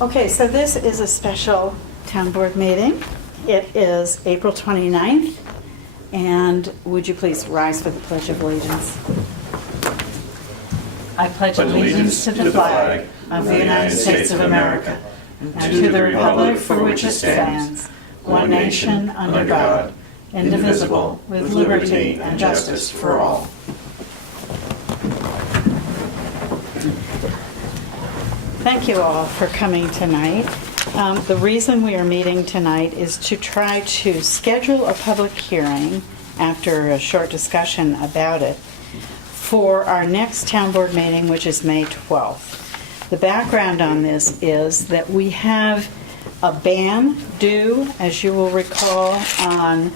Okay, so this is a special town board meeting. It is April 29th, and would you please rise for the Pledge of Allegiance? I pledge allegiance to the flag of the United States of America and to the republic for which it stands, one nation under God, indivisible, with liberty and justice for all. Thank you all for coming tonight. The reason we are meeting tonight is to try to schedule a public hearing after a short discussion about it for our next town board meeting, which is May 12th. The background on this is that we have a ban due, as you will recall, on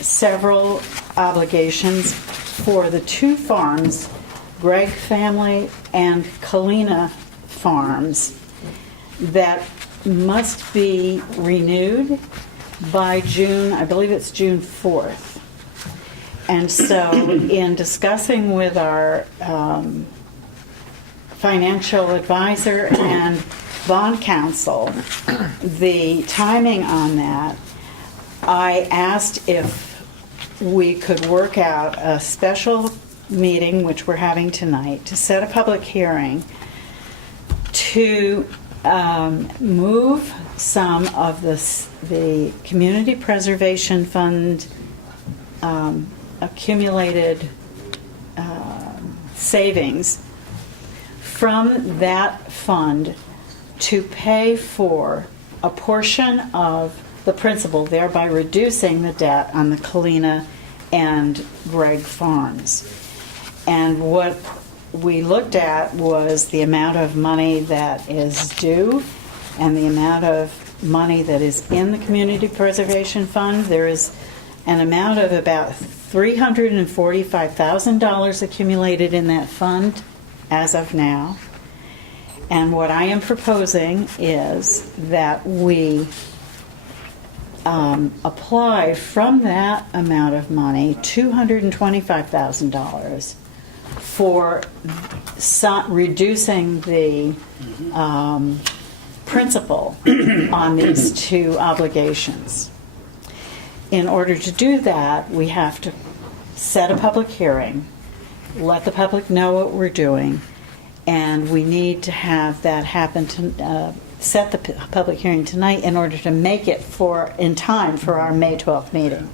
several obligations for the two farms, Gregg family and Kalina farms, that must be renewed by June, I believe it's June 4th. And so in discussing with our financial advisor and bond counsel the timing on that, I asked if we could work out a special meeting, which we're having tonight, to set a public hearing to move some of the Community Preservation Fund accumulated savings from that fund to pay for a portion of the principal, thereby reducing the debt on the Kalina and Gregg farms. And what we looked at was the amount of money that is due and the amount of money that is in the Community Preservation Fund. There is an amount of about $345,000 accumulated in that fund as of now. And what I am proposing is that we apply from that amount of money $225,000 for reducing the principal on these two obligations. In order to do that, we have to set a public hearing, let the public know what we're doing, and we need to have that happen to set the public hearing tonight in order to make it in time for our May 12th meeting.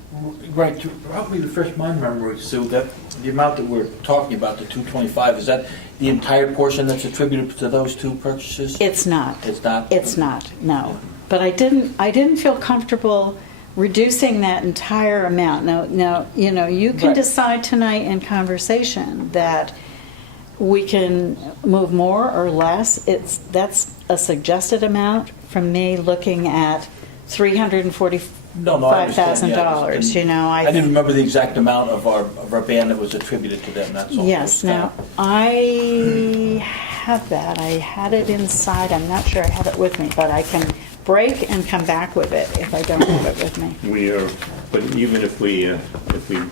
Right, to probably refresh my memory, Sue, that the amount that we're talking about, the 225, is that the entire portion that's attributed to those two purchases? It's not. It's not? It's not, no. But I didn't feel comfortable reducing that entire amount. Now, you can decide tonight in conversation that we can move more or less. That's a suggested amount from me looking at $345,000. I didn't remember the exact amount of our ban that was attributed to them. That's all. Yes. Now I have that. I had it inside. I'm not sure I have it with me, but I can break and come back with it if I don't have it with me. But even if we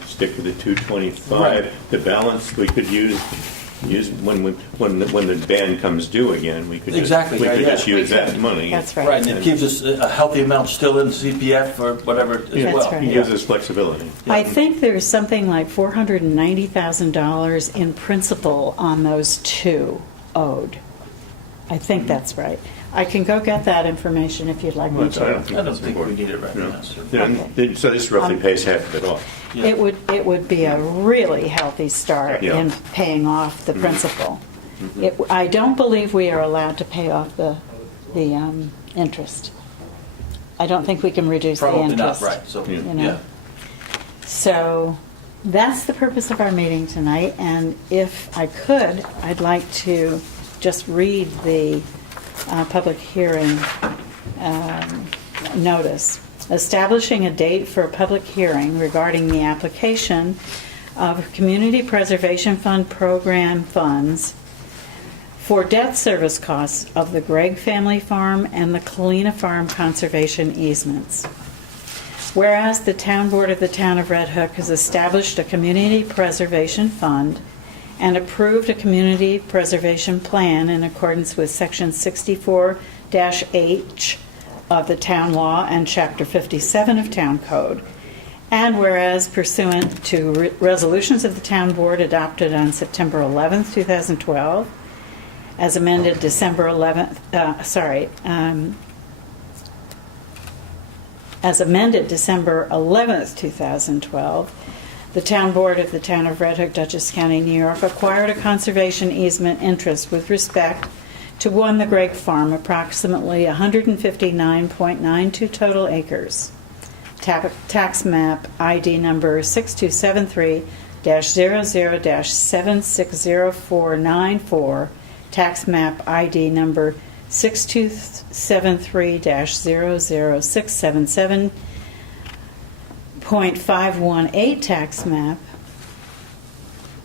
stick with the 225, right, the balance we could use when the ban comes due again. We could just use that money. That's right. Right, and it gives us a healthy amount still in CPF or whatever as well. Right. It gives us flexibility. Yeah. I think there's something like $490,000 in principal on those two owed. I think that's right. I can go get that information if you'd like me to. I don't think we need it right now. Okay. So this roughly pays half of it off. Yeah. It would be a really healthy start in paying off the principal. I don't believe we are allowed to pay off the interest. I don't think we can reduce the interest. Probably not, right. So, So that's the purpose of our meeting tonight. And if I could, I'd like to just read the public hearing notice. Establishing a date for a public hearing regarding the application of Community Preservation Fund program funds for debt service costs of the Gregg family farm and the Kalina farm conservation easements. Whereas the Town Board of the Town of Red Hook has established a Community Preservation Fund and approved a community preservation plan in accordance with Section 64-H of the Town Law and Chapter 57 of Town Code. And whereas pursuant to resolutions of the Town Board adopted on September 11th, 2012, as amended December 11th, as amended December 11th, 2012, the Town Board of the Town of Red Hook, Dutchess County, New York, acquired a conservation easement interest with respect to the Gregg Farm, approximately 159.92 total acres. Tax map ID number 6273-00-760494, tax map ID number 6273-00677.518 tax map,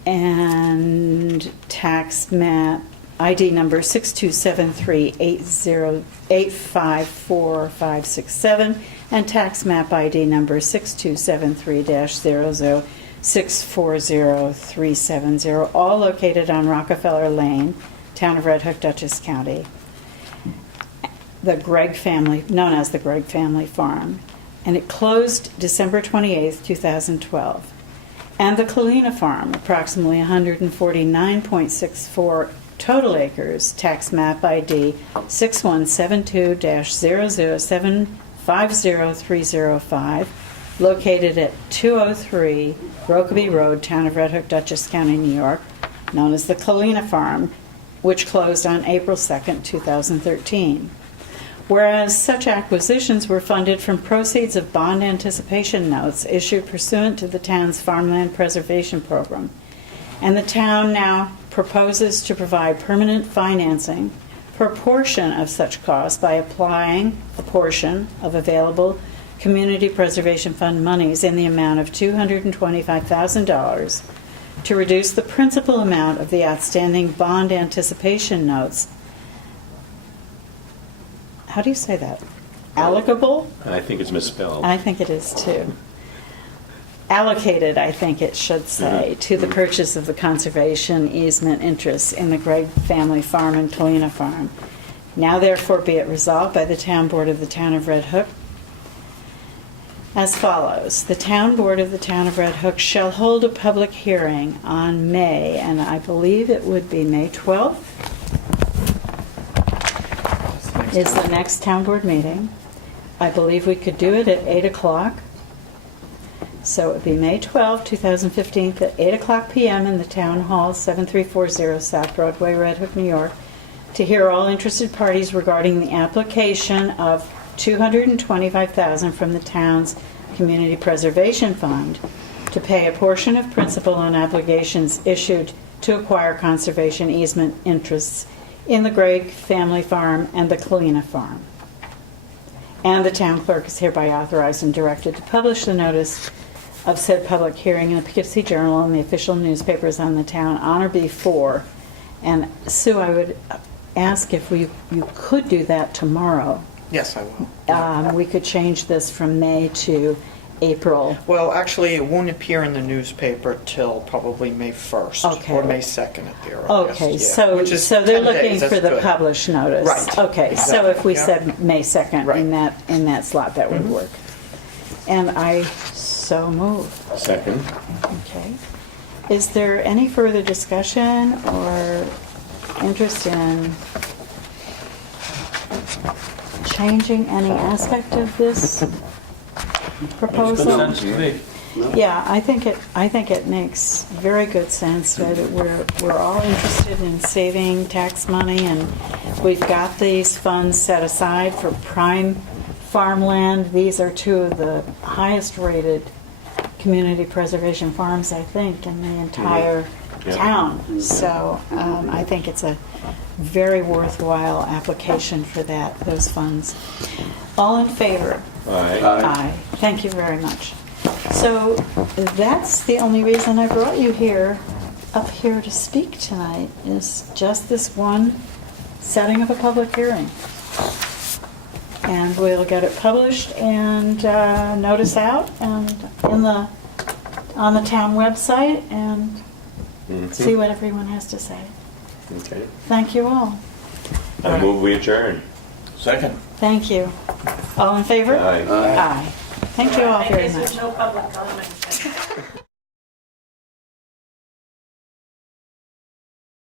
and tax map ID number 6273-8054567, and tax map ID number 6273-00640370, all located on Rockefeller Lane, Town of Red Hook, Dutchess County. The Gregg family, known as the Gregg Family Farm, and it closed December 28th, 2012. And the Kalina Farm, approximately 149.64 total acres, tax map ID 6172-00750-305, located at 203 Rokeby Road, Town of Red Hook, Dutchess County, New York, known as the Kalina Farm, which closed on April 2nd, 2013. Whereas such acquisitions were funded from proceeds of bond anticipation notes issued pursuant to the town's farmland preservation program, and the town now proposes to provide permanent financing for a portion of such costs by applying a portion of available Community Preservation Fund monies in the amount of $225,000 to reduce the principal amount of the outstanding bond anticipation notes. How do you say that? Allocable? I think it's misspelled. I think it is too. Allocated, I think it should say, to the purchase of the conservation easement interests in the Gregg Family Farm and Kalina Farm. Now therefore be it resolved by the Town Board of the Town of Red Hook as follows. The Town Board of the Town of Red Hook shall hold a public hearing on May, and I believe it would be May 12th, is the next Town Board meeting. I believe we could do it at 8 o'clock. So it would be May 12, 2015, at 8 o'clock p.m. in the Town Hall, 7340 South Broadway, Red Hook, New York, to hear all interested parties regarding the application of $225,000 from the town's Community Preservation Fund to pay a portion of principal on obligations issued to acquire conservation easement interests in the Gregg Family Farm and the Kalina Farm. And the town clerk is hereby authorized and directed to publish the notice of said public hearing in the Poughkeepsie Journal and the official newspapers on the town on or before. And Sue, I would ask if you could do that tomorrow. Yes, I will. We could change this from May to April. Well, actually, it won't appear in the newspaper till probably May 1st Okay. or May 2nd at the earliest. Okay, yeah. so Which is they're 10 looking days, for that's the good. published notice. Right. Okay, so if we Yeah. said May 2nd Right. in that slot, that would work. And I so move. Second. Okay. Is there any further discussion or interest in changing any aspect of this Makes proposal? good sense to me. Yeah, I think it makes very good sense that we're all interested in saving tax money, and we've got these funds set aside for prime farmland. These are two of the highest rated community preservation farms, I think, in the entire Yeah. town. So I think it's a very worthwhile application for those funds. All in favor? Aye. Aye. Thank you very much. So that's the only reason I brought you up here to speak tonight, is just this one setting of a public hearing. And we'll get it published and notice out and on the town website, and see what everyone has to say. Okay. Thank you all. I move we adjourn. Second. Thank you. All in favor? Aye. Aye. Thank you all I very guess much. there's no public comment.